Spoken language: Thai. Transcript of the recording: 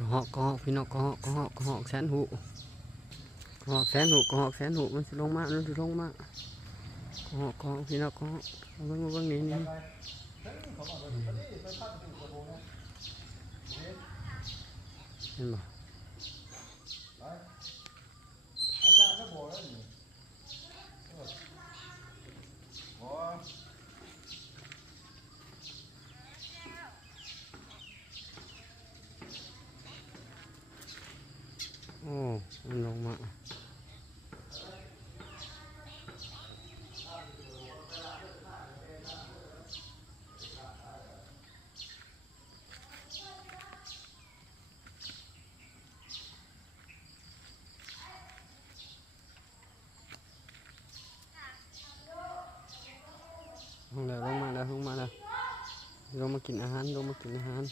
ก็เหาะพี่น้องก็เหาะแสนหูก็เหาะแสนหูมันสิลงมาก็เหาะพี่น้องก็เหาะเบิ่งนี่เห็นบ่โอ้มันลงมาลงมาแล้วลงมากินอาหาร